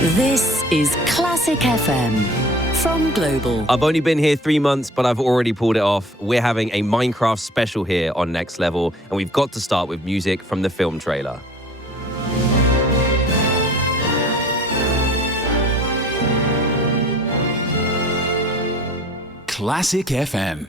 This is Classic FM from Global. I've only been here 3 months, but I've already pulled it off. We're having a Minecraft special here on Next Level, and we've got to start with music from the film trailer. Classic FM.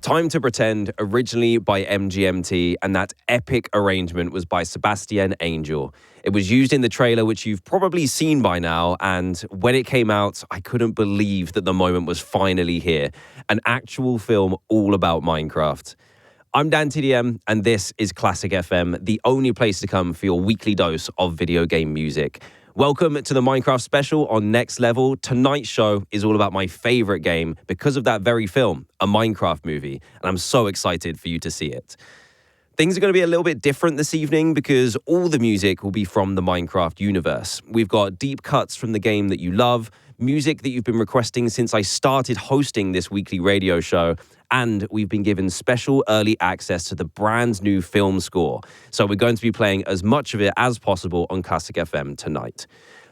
Time to Pretend, originally by MGMT, and that epic arrangement was by Sebastian Angel. It was used in the trailer, which you've probably seen by now, and when it came out, I couldn't believe that the moment was finally here. An actual film all about Minecraft. I'm DanTDM, and this is Classic FM, the only place to come for your weekly dose of video game music. Welcome to the Minecraft special on Next Level. Tonight's show is all about my favorite game because of that very film, a Minecraft movie, and I'm so excited for you to see it. Things are going to be a little bit different this evening because all the music will be from the Minecraft universe. We've got deep cuts from the game that you love, music that you've been requesting since I started hosting this weekly radio show, and we've been given special early access to the brand new film score. So we're going to be playing as much of it as possible on Classic FM tonight.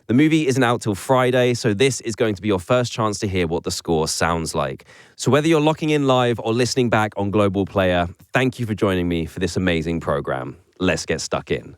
The movie isn't out till Friday, so this is going to be your first chance to hear what the score sounds like. So whether you're locking in live or listening back on Global Player, thank you for joining me for this amazing program. Let's get stuck in.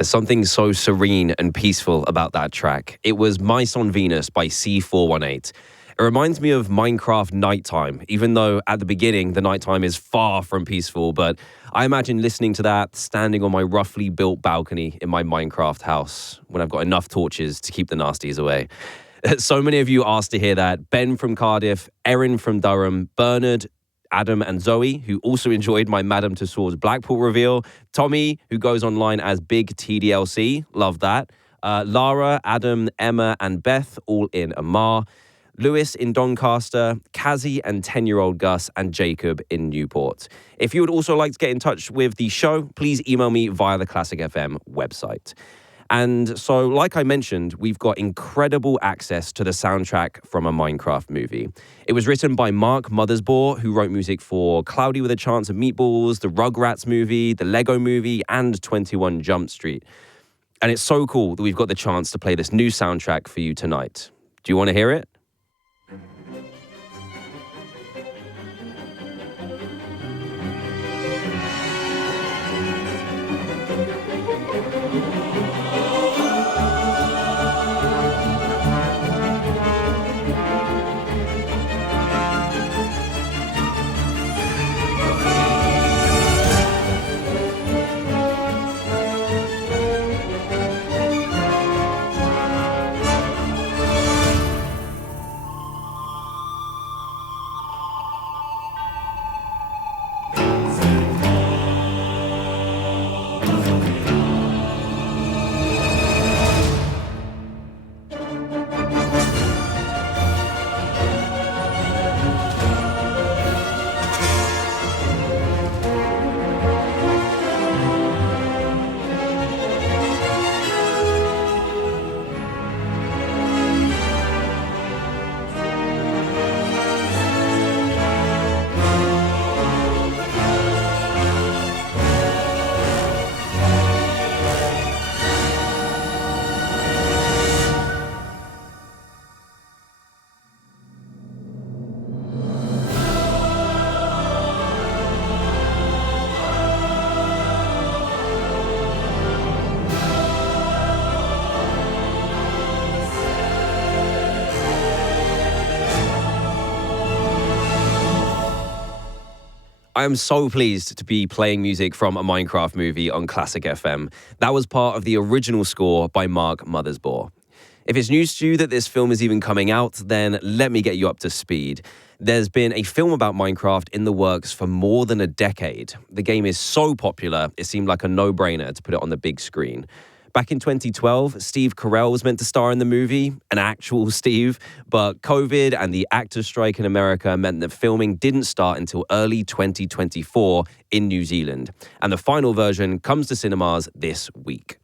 There's something so serene and peaceful about that track. It was Mice on Venus by C418. It reminds me of Minecraft nighttime, even though at the beginning the nighttime is far from peaceful. But I imagine listening to that standing on my roughly built balcony in my Minecraft house when I've got enough torches to keep the nasties away. So many of you asked to hear that. Ben from Cardiff, Erin from Durham, Bernard, Adam and Zoe, who also enjoyed my Madame Tussauds Blackpool reveal. Tommy, who goes online as Big TDLC, love that. Lara, Adam, Emma and Beth, all in Amar. Lewis in Doncaster, Kazi and 10-year-old Gus, and Jacob in Newport. If you would also like to get in touch with the show, please email me via the Classic FM website. And so, like I mentioned, we've got incredible access to the soundtrack from a Minecraft movie. It was written by Mark Mothersbaugh, who wrote music for Cloudy with a Chance of Meatballs, the Rugrats movie, the Lego movie, and 21 Jump Street. And it's so cool that we've got the chance to play this new soundtrack for you tonight. Do you want to hear it? I am so pleased to be playing music from a Minecraft movie on Classic FM. That was part of the original score by Mark Mothersbaugh. If it's news to you that this film is even coming out, then let me get you up to speed. There's been a film about Minecraft in the works for more than a decade. The game is so popular, it seemed like a no-brainer to put it on the big screen. Back in 2012, Steve Carell was meant to star in the movie, an actual Steve, but COVID and the actors' strike in America meant that filming didn't start until early 2024 in New Zealand, and the final version comes to cinemas this week.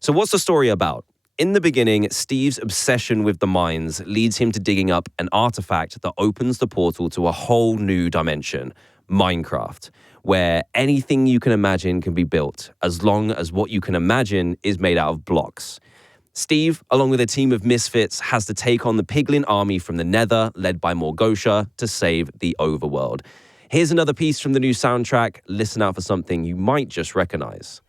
So what's the story about? In the beginning, Steve's obsession with the mines leads him to digging up an artifact that opens the portal to a whole new dimension, Minecraft, where anything you can imagine can be built, as long as what you can imagine is made out of blocks. Steve, along with a team of misfits, has to take on the Piglin army from the Nether, led by Morgosha, to save the overworld. Here's another piece from the new soundtrack. Listen out for something you might just recognize.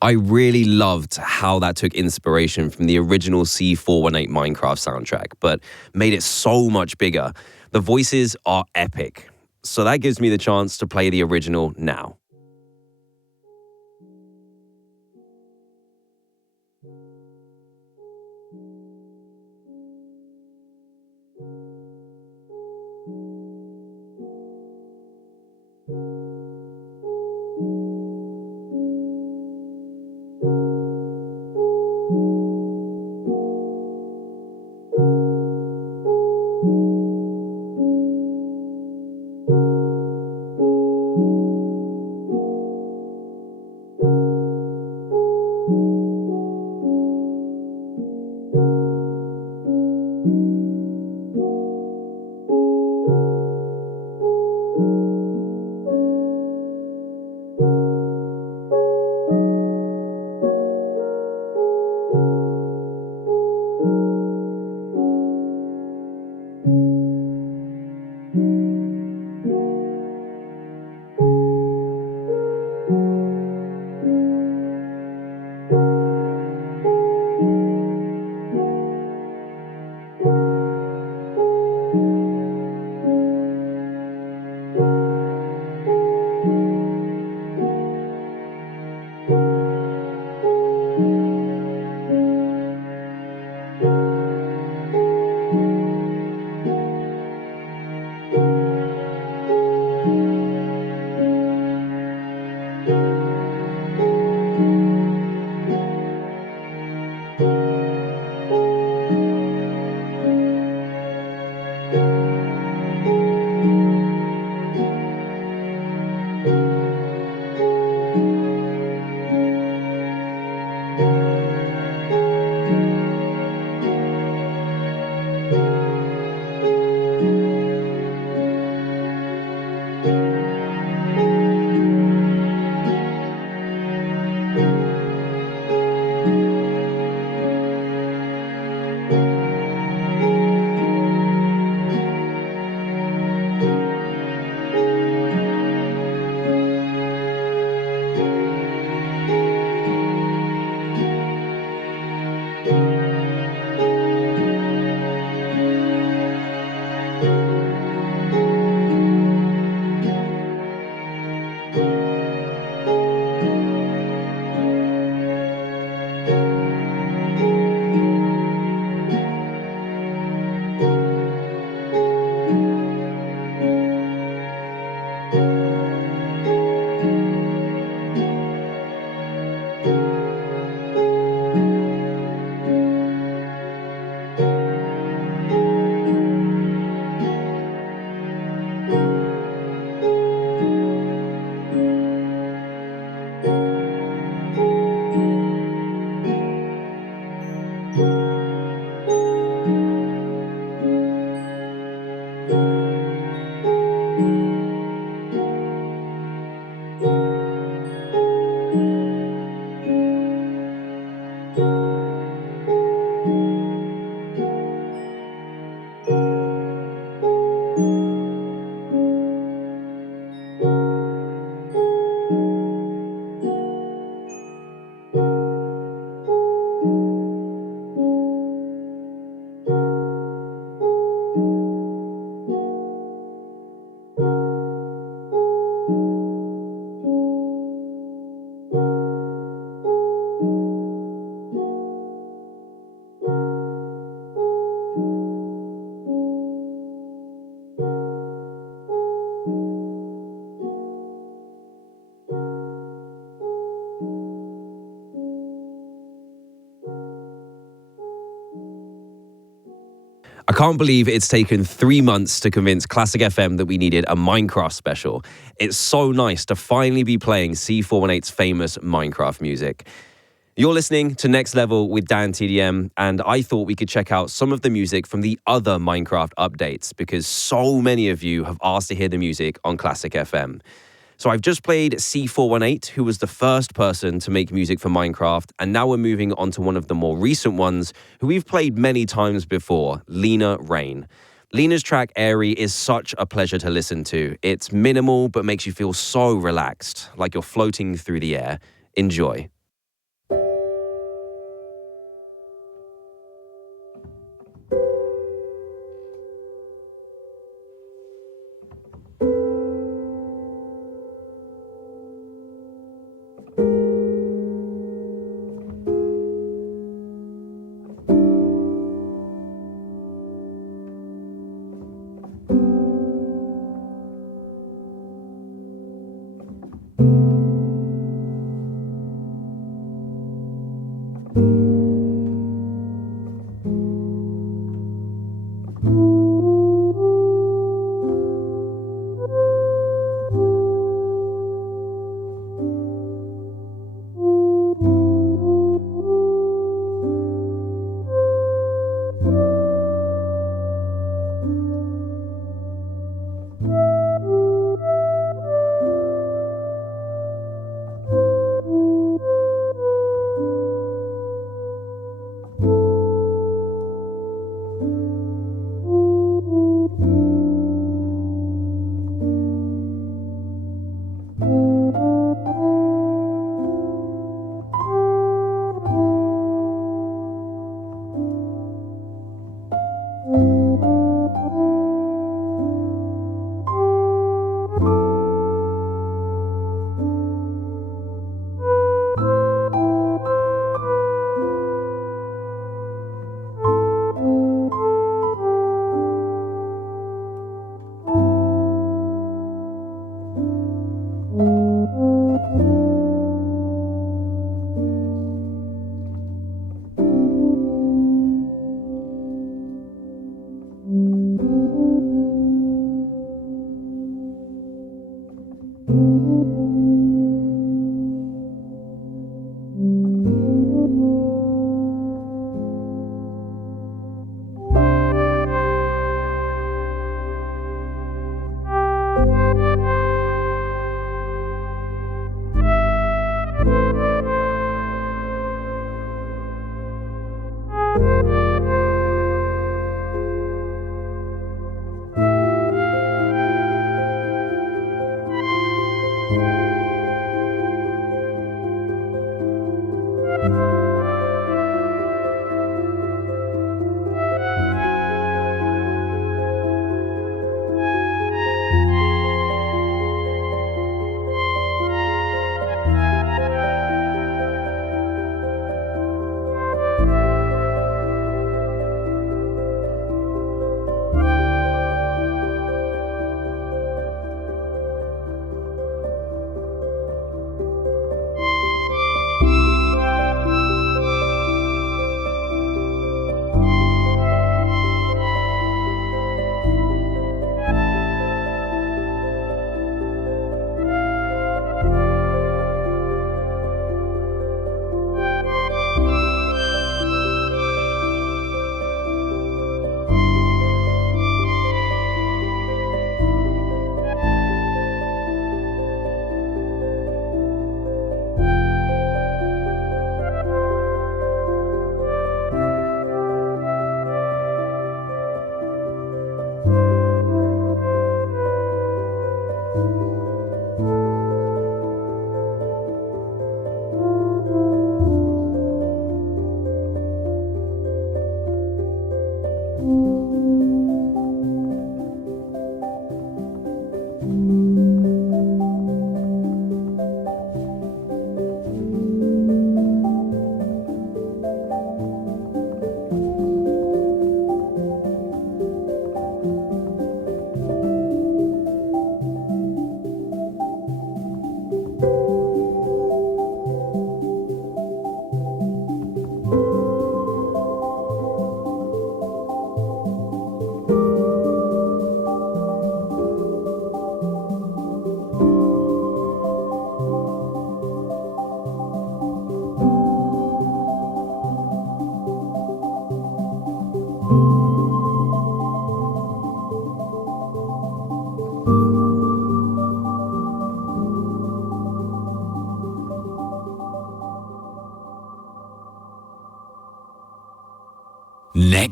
I really loved how that took inspiration from the original C418 Minecraft soundtrack, but made it so much bigger. The voices are epic. So that gives me the chance to play the original now. I can't believe it's taken 3 months to convince Classic FM that we needed a Minecraft special. It's so nice to finally be playing C418's famous Minecraft music. You're listening to Next Level with DanTDM, and I thought we could check out some of the music from the other Minecraft updates because so many of you have asked to hear the music on Classic FM. So I've just played C418, who was the first person to make music for Minecraft, and now we're moving on to one of the more recent ones, who we've played many times before, Lena Rain. Lena's track, Airy, is such a pleasure to listen to. It's minimal, but makes you feel so relaxed, like you're floating through the air. Enjoy.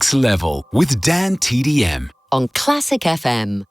Next Level with DanTDM on Classic FM.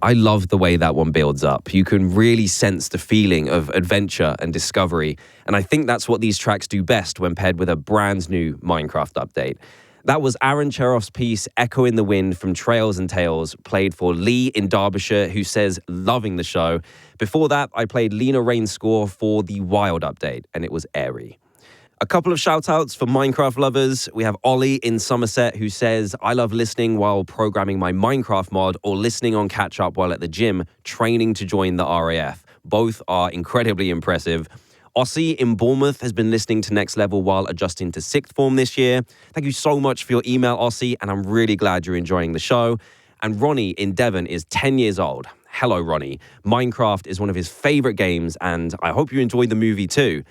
I love the way that one builds up. You can really sense the feeling of adventure and discovery, and I think that's what these tracks do best when paired with a brand new Minecraft update. That was Aaron Cheroff's piece, Echo in the Wind from Trails and Tales, played for Lee in Derbyshire, who says, loving the show. Before that, I played Lena Rain's score for the Wild update, and it was airy. A couple of shout-outs for Minecraft lovers. We have Ollie in Somerset who says, I love listening while programming my Minecraft mod or listening on catch-up while at the gym, training to join the RAF. Both are incredibly impressive. Ossie in Bournemouth has been listening to Next Level while adjusting to sixth form this year. Thank you so much for your email, Ossie, and I'm really glad you're enjoying the show. And Ronnie in Devon is 10 years old. Hello, Ronnie. Minecraft is one of his favourite games, and I hope you enjoyed the movie too.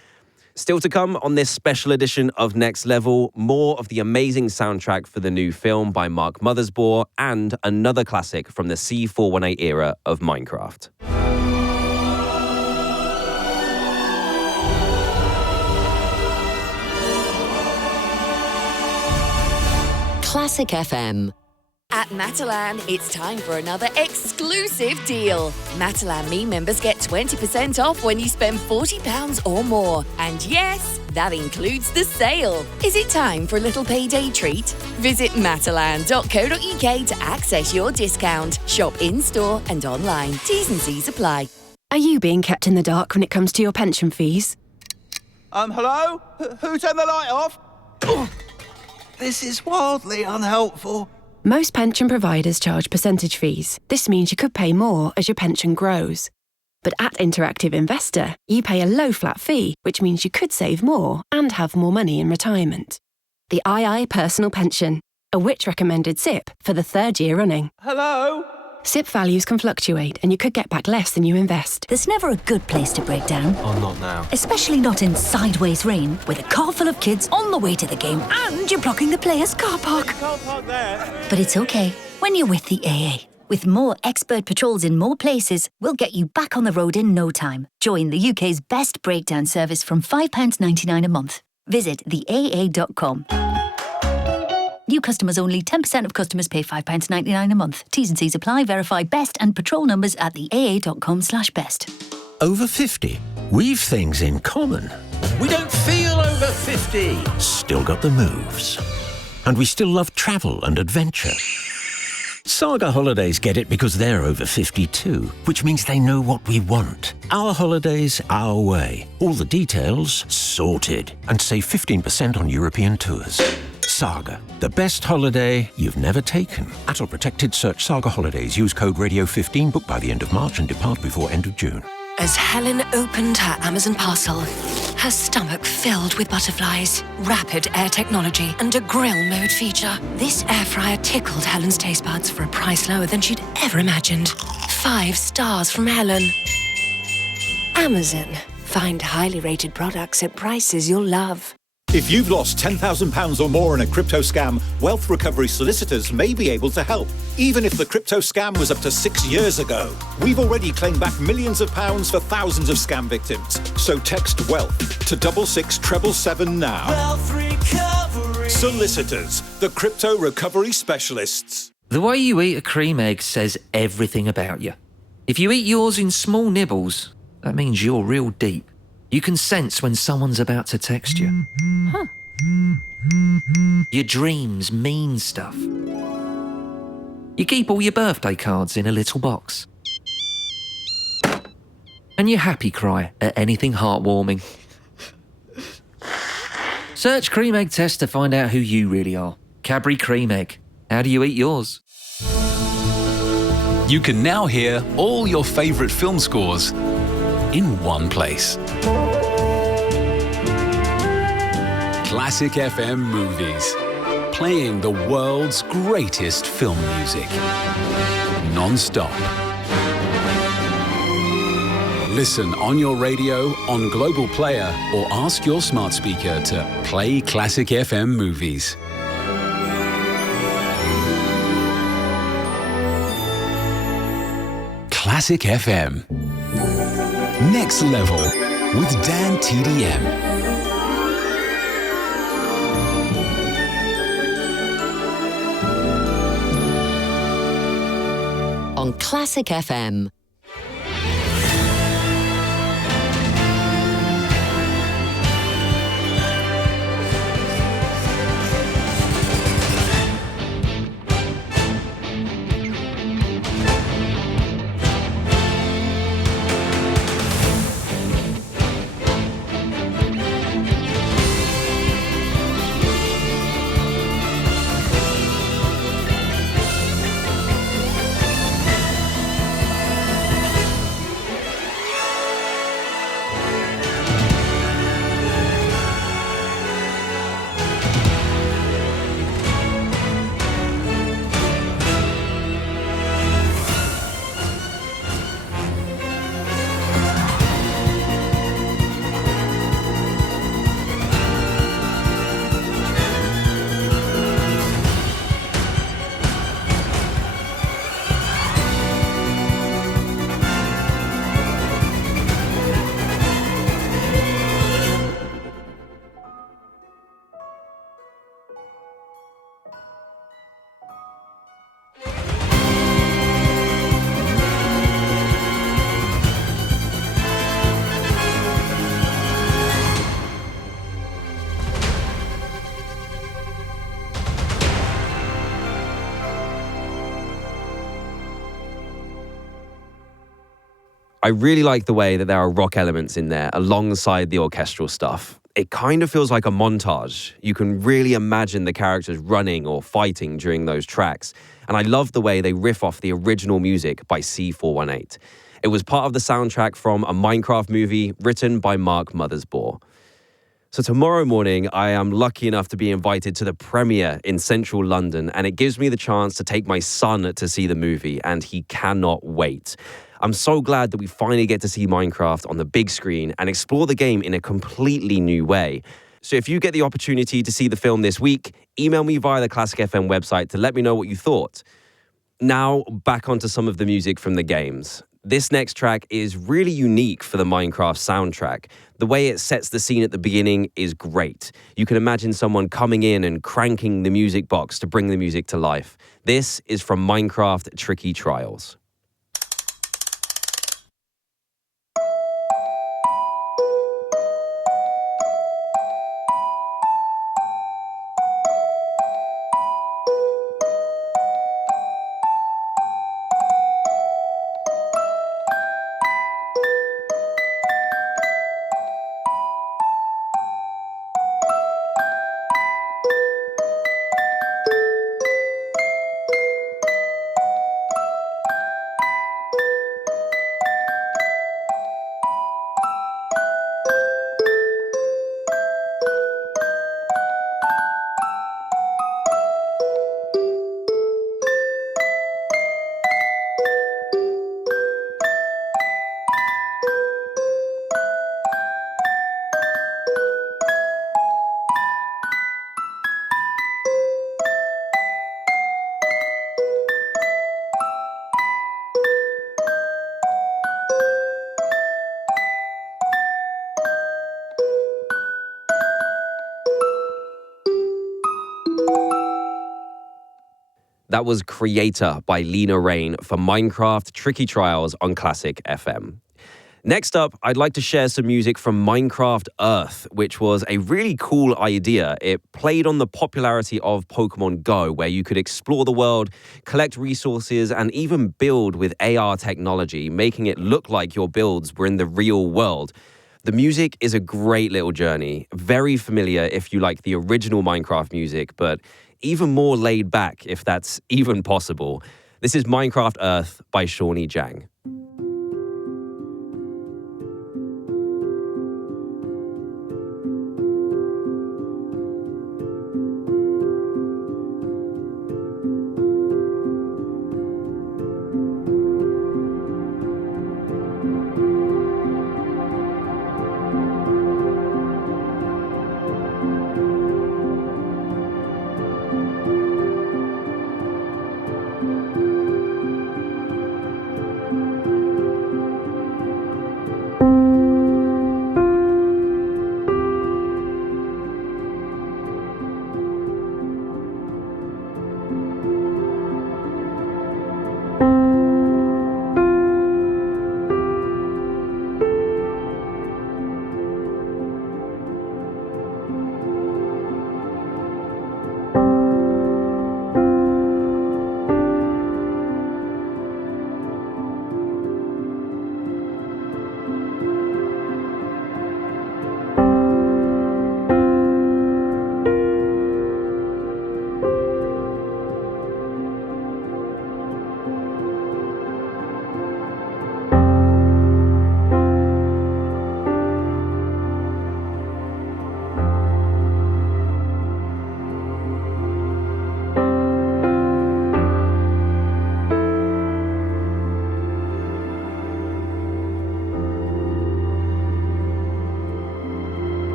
Still to come on this special edition of Next Level, more of the amazing soundtrack for the new film by Mark Mothersbaugh and another classic from the C418 era of Minecraft. Classic FM. At Matalan, it's time for another exclusive deal. Matalan Me members get 20% off when you spend £40 or more. And yes, that includes the sale. Is it time for a little payday treat? Visit matalan.co.uk to access your discount. Shop in-store and online. T's and C's apply. Are you being kept in the dark when it comes to your pension fees? Hello? Who turned the light off? This is wildly unhelpful. Most pension providers charge percentage fees. This means you could pay more as your pension grows. But at Interactive Investor, you pay a low flat fee, which means you could save more and have more money in retirement. The II Personal Pension, a Which recommended SIP for the third year running. Hello? SIP values can fluctuate and you could get back less than you invest. There's never a good place to break down. Oh, not now. Especially not in sideways rain, with a car full of kids on the way to the game and you're blocking the players' car park. Can't park there. But it's okay when you're with the AA. With more expert patrols in more places, we'll get you back on the road in no time. Join the UK's best breakdown service from £5.99 a month. Visit theaa.com. New customers only. 10% of customers pay £5.99 a month. T's and C's apply. Verify best and patrol numbers at theaa.com/best. Over 50. We've things in common. We don't feel over 50. Still got the moves. And we still love travel and adventure. Saga Holidays get it because they're over 52, which means they know what we want. Our holidays, our way. All the details sorted. And save 15% on European tours. Saga, the best holiday you've never taken. ATOL protected. Search Saga Holidays. Use code Radio15. Book by the end of March and depart before end of June. As Helen opened her Amazon parcel, her stomach filled with butterflies, rapid air technology, and a grill mode feature, this air fryer tickled Helen's taste buds for a price lower than she'd ever imagined. 5 stars from Helen. Amazon. Find highly rated products at prices you'll love. If you've lost £10,000 or more in a crypto scam, Wealth Recovery Solicitors may be able to help, even if the crypto scam was up to 6 years ago. We've already claimed back millions of pounds for thousands of scam victims. So text WEALTH to 66777 now. Wealth Recovery Solicitors, the crypto recovery specialists. The way you eat a cream egg says everything about you. If you eat yours in small nibbles, that means you're real deep. You can sense when someone's about to text you. Huh. Your dreams mean stuff. You keep all your birthday cards in a little box. And you happy cry at anything heartwarming. Search Cream Egg Test to find out who you really are. Cadbury Cream Egg. How do you eat yours? You can now hear all your favourite film scores in one place. Classic FM Movies. Playing the world's greatest film music. Non-stop. Listen on your radio, on Global Player, or ask your smart speaker to play Classic FM Movies. Classic FM. Next Level with DanTDM. On on Classic FM. I really like the way that there are rock elements in there alongside the orchestral stuff. It kind of feels like a montage. You can really imagine the characters running or fighting during those tracks. And I love the way they riff off the original music by C418. It was part of the soundtrack from a Minecraft movie written by Mark Mothersbaugh. So tomorrow morning, I am lucky enough to be invited to the premiere in central London, and it gives me the chance to take my son to see the movie, and he cannot wait. I'm so glad that we finally get to see Minecraft on the big screen and explore the game in a completely new way. So if you get the opportunity to see the film this week, email me via the Classic FM website to let me know what you thought. Now, back onto some of the music from the games. This next track is really unique for the Minecraft soundtrack. The way it sets the scene at the beginning is great. You can imagine someone coming in and cranking the music box to bring the music to life. This is from Minecraft Tricky Trials. That was Creator by Lena Rain for Minecraft Tricky Trials on Classic FM. Next up, I'd like to share some music from Minecraft Earth, which was a really cool idea. It played on the popularity of Pokemon Go, where you could explore the world, collect resources, and even build with AR technology, making it look like your builds were in the real world. The music is a great little journey, very familiar if you like the original Minecraft music, but even more laid back if that's even possible. This is Minecraft Earth by Shawnee Jang.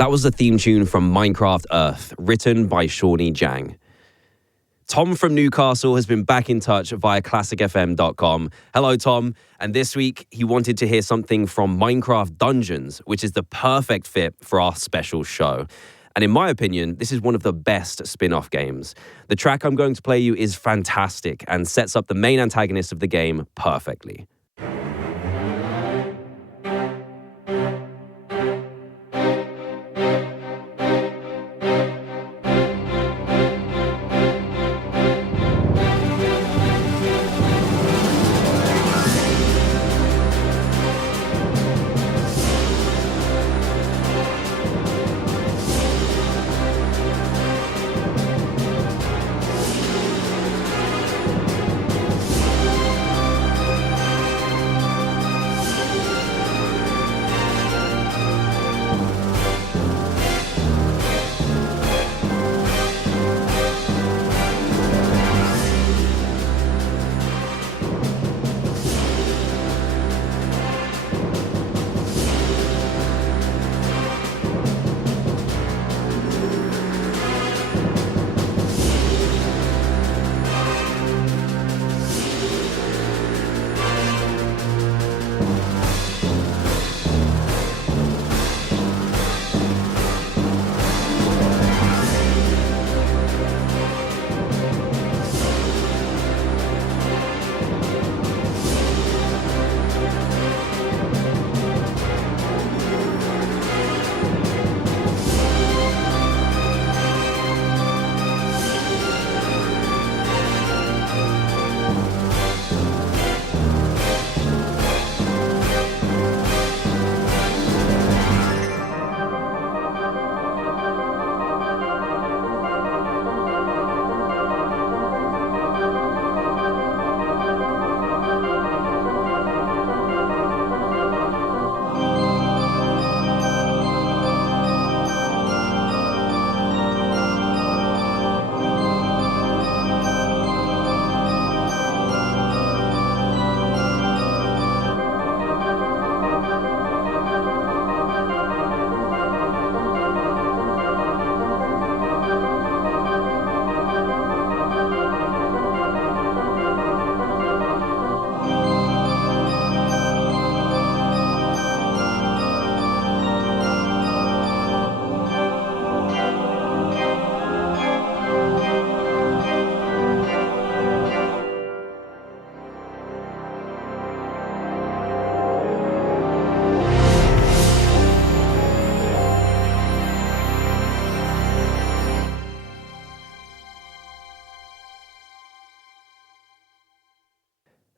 That was the theme tune from Minecraft Earth, written by Shawnee Jang. Tom from Newcastle has been back in touch via classicfm.com. Hello, Tom. And this week, he wanted to hear something from Minecraft Dungeons, which is the perfect fit for our special show. And in my opinion, this is one of the best spin-off games. The track I'm going to play you is fantastic and sets up the main antagonist of the game perfectly.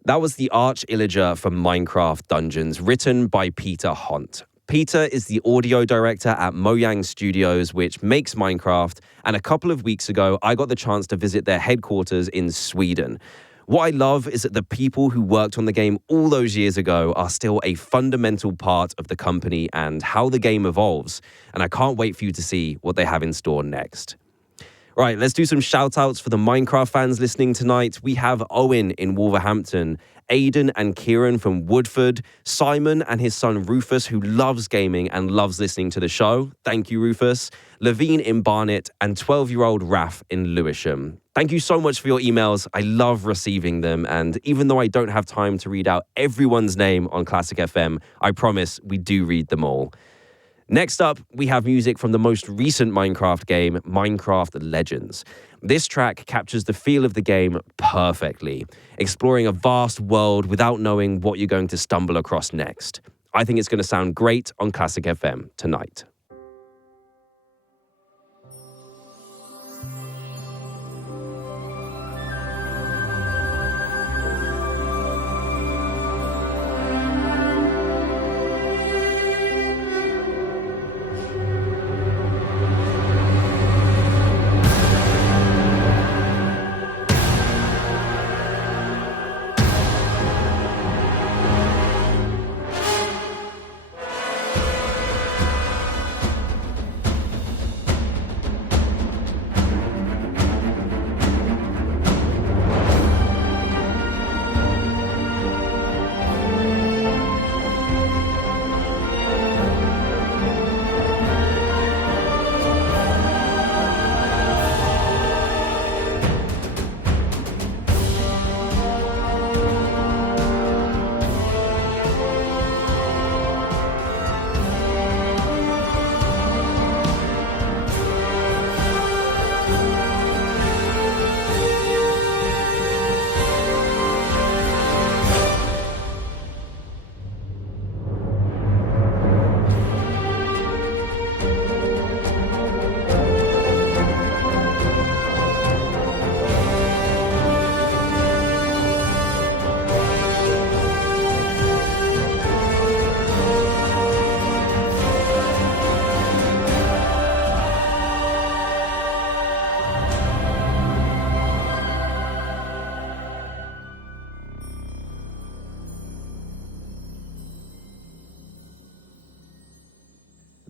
That was the Arch Illager from Minecraft Dungeons, written by Peter Hont. Peter is the audio director at Mojang Studios, which makes Minecraft, and a couple of weeks ago, I got the chance to visit their headquarters in Sweden. What I love is that the people who worked on the game all those years ago are still a fundamental part of the company and how the game evolves, and I can't wait for you to see what they have in store next. Right, let's do some shout-outs for the Minecraft fans listening tonight. We have Owen in Wolverhampton, Aidan and Kieran from Woodford, Simon and his son Rufus, who loves gaming and loves listening to the show. Thank you, Rufus. Levine in Barnet, and 12-year-old Raf in Lewisham. Thank you so much for your emails. I love receiving them, and even though I don't have time to read out everyone's name on Classic FM, I promise we do read them all. Next up, we have music from the most recent Minecraft game, Minecraft Legends. This track captures the feel of the game perfectly, exploring a vast world without knowing what you're going to stumble across next. I think it's going to sound great on Classic FM tonight.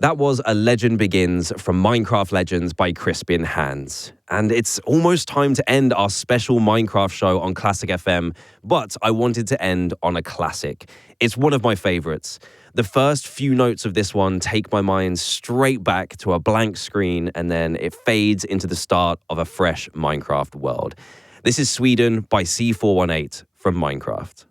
That was A Legend Begins from Minecraft Legends by Crispian Hands. And it's almost time to end our special Minecraft show on Classic FM, but I wanted to end on a classic. It's one of my favorites. The first few notes of this one take my mind straight back to a blank screen, and then it fades into the start of a fresh Minecraft world. This is Sweden by C418 from Minecraft.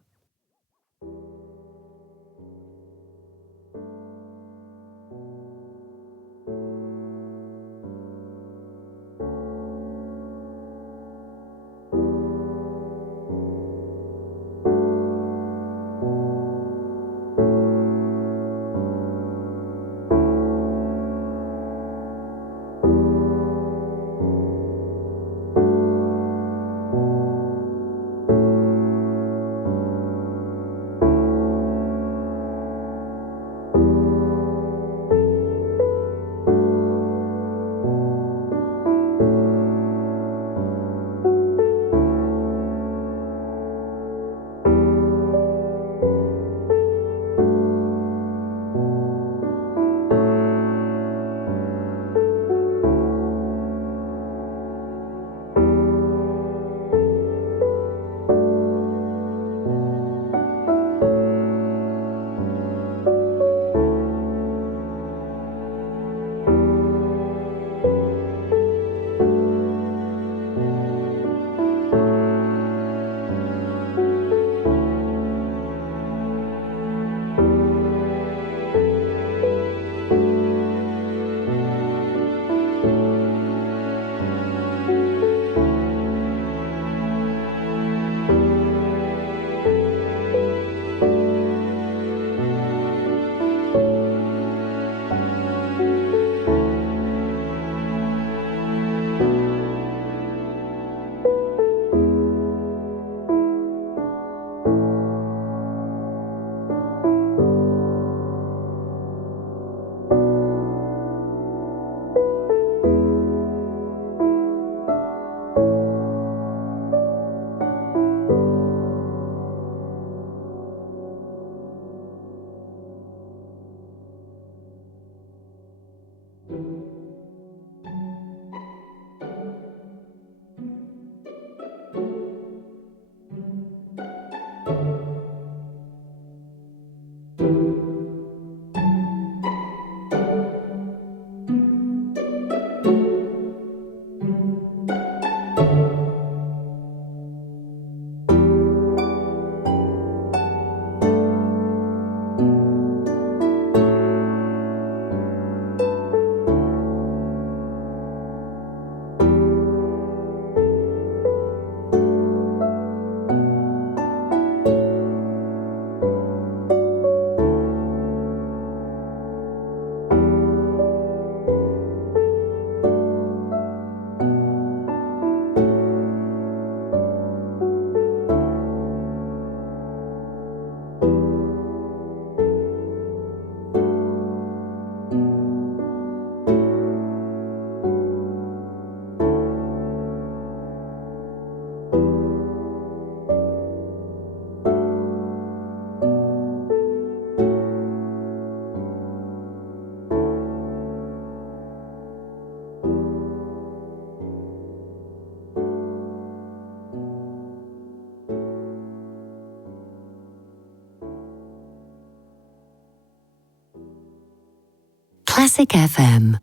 Classic FM.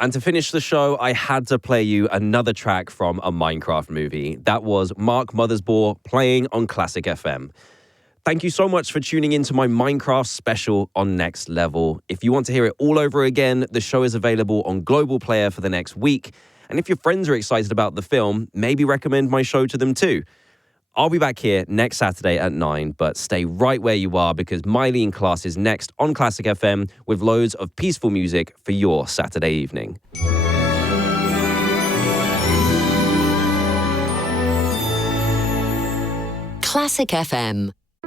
And to finish the show, I had to play you another track from a Minecraft movie. That was Mark Mothersbaugh playing on Classic FM. Thank you so much for tuning into my Minecraft special on Next Level. If you want to hear it all over again, the show is available on Global Player for the next week. And if your friends are excited about the film, maybe recommend my show to them too. I'll be back here next Saturday at 9, but stay right where you are because Miley in Class is next on Classic FM with loads of peaceful music for your Saturday evening. Classic FM.